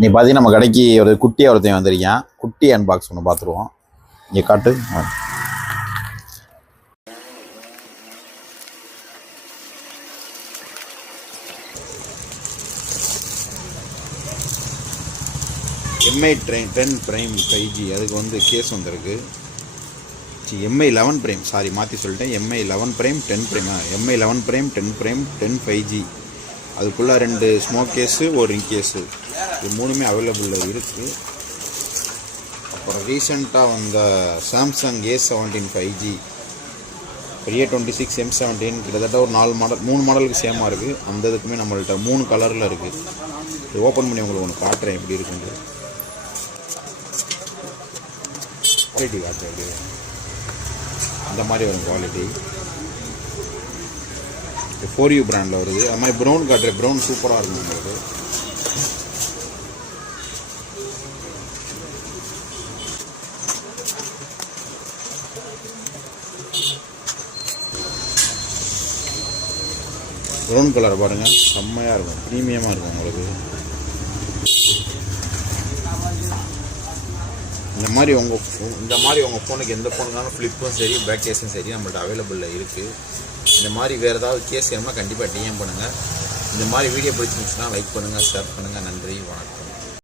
நீ பார்த்தீங்கன்னா நம்ம கடைக்கு ஒரு குட்டியாக ஒருத்தன் வந்திருக்கேன். குட்டி அன்பாக்ஸ் ஒன்று பார்த்துருவோம். இங்கே காட்டு. எம்ஐ 10 பிரைம் 5G அதுக்கு வந்து கேஸ் வந்திருக்கு. எம்ஐ 11 பிரைம், சாரி மாற்றி சொல்லிட்டேன். Mi 11 prime 10 prime, Mi 11 prime 10 prime 10 5G. அதுக்குள்ளே 2 ஸ்மோக் கேஸு, ஒரு ரிங் கேஸு, இது மூணுமே அவைலபிளில் இருக்குது. அப்புறம் ரீசெண்டாக வந்த Samsung A17 5G, A26 M17, கிட்டத்தட்ட ஒரு 4 மாடல் 3 மாடலுக்கு சேமாக இருக்குது. அந்த இதுக்குமே நம்மள்கிட்ட 3 கலரில் இருக்குது. இது ஓப்பன் பண்ணி உங்களுக்கு ஒன்று காட்டுறேன் எப்படி இருக்குன்னு. குவாலிட்டி காட்டுறேன் எப்படி இந்த மாதிரி வரும் குவாலிட்டி. 4U பிராண்டில் வருது. அது மாதிரி ப்ரௌன் காட்டுறேன். ப்ரௌன் சூப்பராக இருக்கும் உங்களுக்கு. ப்ரௌன் கலர் பாருங்கள், செம்மையாக இருக்கும், ப்ரீமியமாக இருக்கும் உங்களுக்கு. இந்த மாதிரி உங்கள் ஃபோனுக்கு எந்த ஃபோனுக்கான ஃப்ளிப்பும் சரி பேக் கேஸும் சரி நம்மள்ட்ட அவைலபிளில் இருக்குது. இந்த மாதிரி வேறு ஏதாவது கேஸ் வேணும்னா கண்டிப்பாக டிஎம் பண்ணுங்கள். இந்த மாதிரி வீடியோ பிடிச்சிருந்துச்சுன்னா லைக் பண்ணுங்கள், ஷேர் பண்ணுங்கள். நன்றி, வணக்கம்.